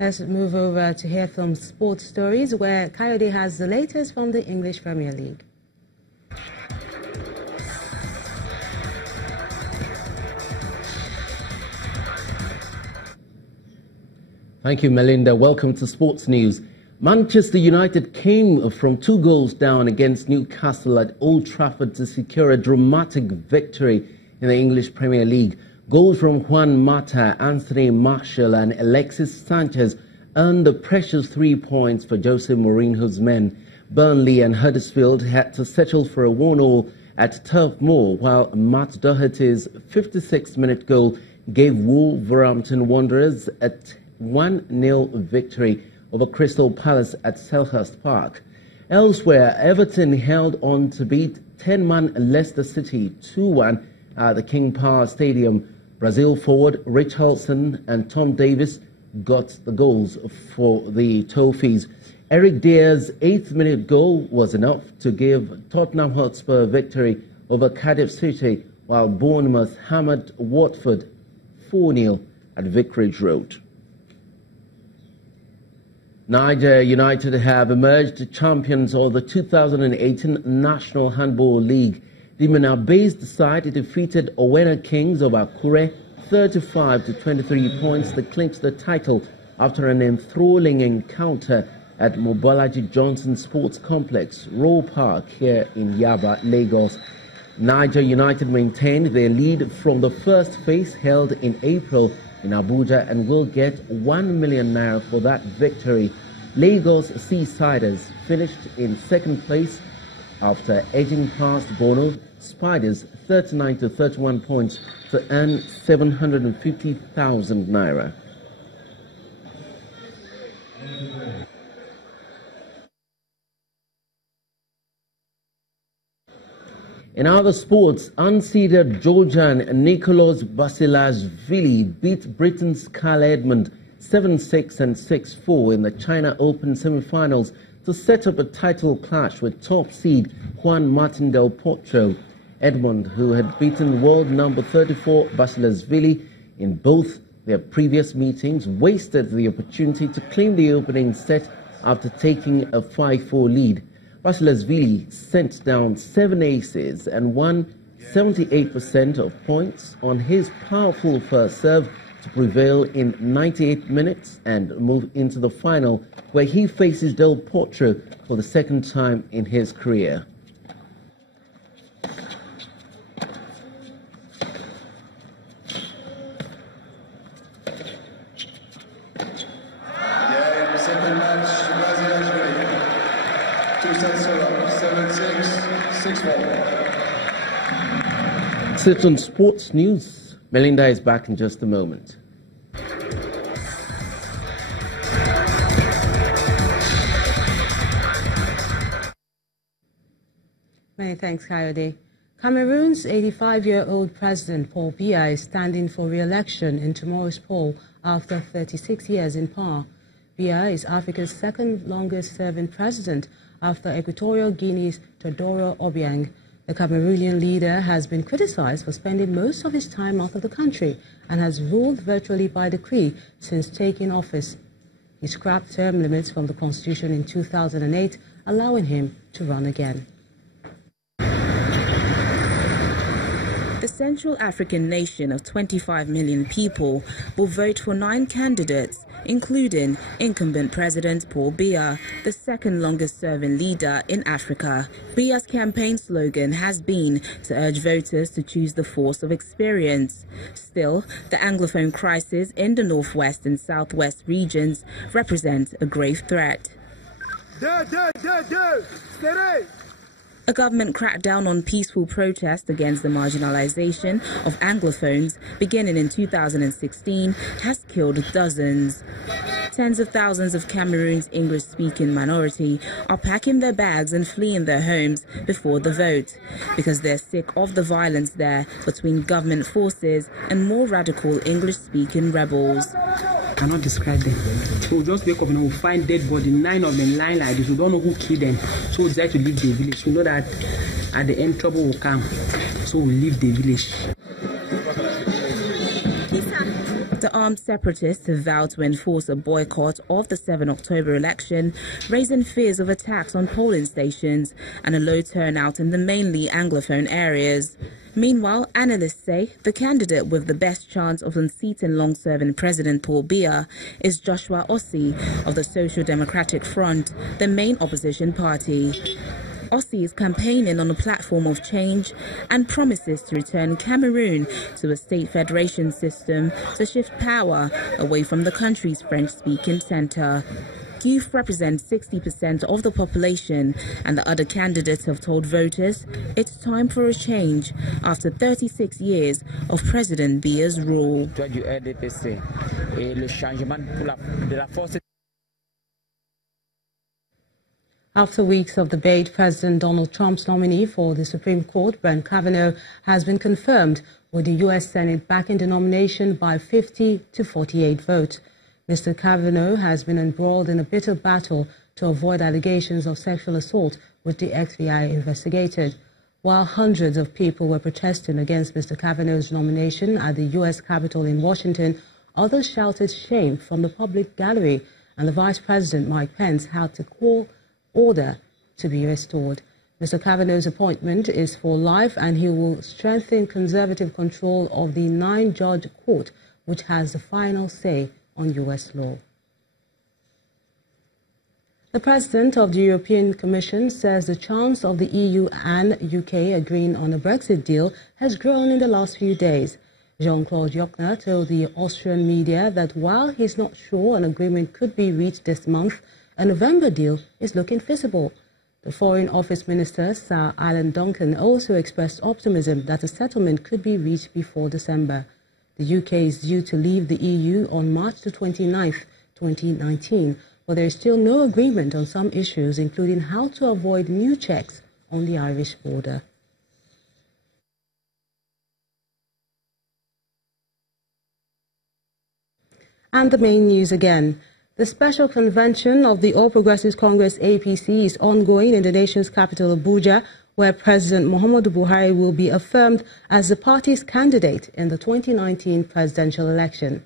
Let's move over to hear from sports stories, where Coyote has the latest from the English Premier League. Thank you, Melinda. Welcome to Sports News. Manchester United came from 2 goals down against Newcastle at Old Trafford to secure a dramatic victory in the English Premier League. Goals from Juan Mata, Anthony Martial and Alexis Sanchez earned the precious 3 points for Jose Mourinho's men. Burnley and Huddersfield had to settle for a 1-1 at Turf Moor, while Matt Doherty's 56th-minute goal gave Wolverhampton Wanderers a 1-0 victory over Crystal Palace at Selhurst Park. Elsewhere, Everton held on to beat 10-man Leicester City 2-1 at the King Power Stadium. Brazil forward Richarlison and Tom Davies got the goals for the Toffees. Eric Dier's 8th-minute goal was enough to give Tottenham Hotspur a victory over Cardiff City, while Bournemouth hammered Watford 4-0 at Vicarage Road. Niger United have emerged champions of the 2018 National Handball League. The Minna-based side defeated Owena Kings of Akure 35-23 points to clinch the title after an enthralling encounter at Mobolaji Johnson Sports Complex, Roe Park, here in Yaba, Lagos. Niger United maintained their lead from the first phase held in April in Abuja and will get 1 million naira for that victory. Lagos Seasiders finished in 2nd place after edging past Bono Spiders 39-31 points to earn 750,000 naira. In other sports, unseeded Georgian Nicolas Basilashvili beat Britain's Carl Edmund 7-6 and 6-4 in the China Open semi-finals to set up a title clash with top seed Juan Martín del Potro. Edmund, who had beaten world number 34 Basilashvili in both their previous meetings, wasted the opportunity to claim the opening set after taking a 5-4 lead. Basilashvili sent down 7 aces and won 78% of points on his powerful first serve to prevail in 98 minutes and move into the final, where he faces Del Potro for the 2nd time in his career. Sit on Sports News. Melinda is back in just a moment. Many thanks, Coyote. Cameroon's 85-year-old President Paul Biya is standing for re-election in tomorrow's poll after 36 years in power. Biya is Africa's 2nd longest-serving president after Equatorial Guinea's Teodoro Obiang. The Cameroonian leader has been criticized for spending most of his time out of the country and has ruled virtually by decree since taking office. He scrapped term limits from the constitution in 2008, allowing him to run again. The Central African nation of 25 million people will vote for 9 candidates, including incumbent President Paul Biya, the 2nd longest-serving leader in Africa. Biya's campaign slogan has been to urge voters to choose the force of experience. Still, the Anglophone crisis in the northwest and southwest regions represents a grave threat. A government crackdown on peaceful protest against the marginalization of Anglophones beginning in 2016 has killed dozens. Tens of thousands of Cameroon's English-speaking minority are packing their bags and fleeing their homes before the vote because they're sick of the violence there between government forces and more radical English-speaking rebels. Cannot describe them. We'll just wake up and we'll find dead bodies, 9 of them lying like this. We don't know who killed them. So we decide to leave the village. We know that at the end trouble will come. So we leave the village. The armed separatists have vowed to enforce a boycott of the 7 October election, raising fears of attacks on polling stations and a low turnout in the mainly Anglophone areas. Meanwhile, analysts say the candidate with the best chance of unseating long-serving President Paul Biya is Joshua Ossie of the Social Democratic Front, the main opposition party. Ossie is campaigning on a platform of change and promises to return Cameroon to a state federation system to shift power away from the country's French-speaking centre. Youth represent 60% of the population, and the other candidates have told voters it's time for a change after 36 years of President Biya's rule. After weeks of debate, President Donald Trump's nominee for the Supreme Court, Brett Kavanaugh, has been confirmed with the U.S. Senate backing the nomination by 50 to 48 votes. Mr. Kavanaugh has been embroiled in a bitter battle to avoid allegations of sexual assault, which the FBI investigated. While hundreds of people were protesting against Mr. Kavanaugh's nomination at the U.S. Capitol in Washington, others shouted shame from the public gallery, and the Vice President, Mike Pence, had to call order to be restored. Mr. Kavanaugh's appointment is for life, and he will strengthen conservative control of the 9-judge court, which has the final say on U.S. law. The President of the European Commission says the chance of the EU and UK agreeing on a Brexit deal has grown in the last few days. Jean-Claude Juncker told the Austrian media that while he's not sure an agreement could be reached this month, a November deal is looking feasible. The Foreign Office Minister, Sir Alan Duncan, also expressed optimism that a settlement could be reached before December. The UK is due to leave the EU on March the 29th, 2019, but there is still no agreement on some issues, including how to avoid new checks on the Irish border. And the main news again. The special convention of the All Progressives Congress APC is ongoing in the nation's capital, Abuja, where President Muhammadu Buhari will be affirmed as the party's candidate in the 2019 presidential election.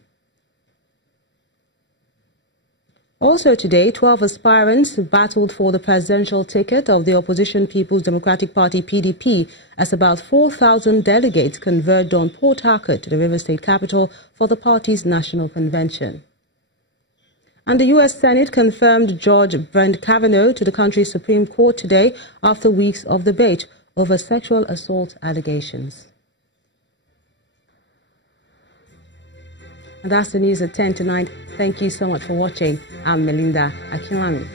Also today, 12 aspirants battled for the presidential ticket of the opposition People's Democratic Party PDP as about 4,000 delegates converged on Port-Harcourt, the River State capital, for the party's national convention. And the U.S. Senate confirmed Judge Brett Kavanaugh to the country's Supreme Court today after weeks of debate over sexual assault allegations. And that's the news at 10 tonight. Thank you so much for watching. I'm Melinda Akinlami.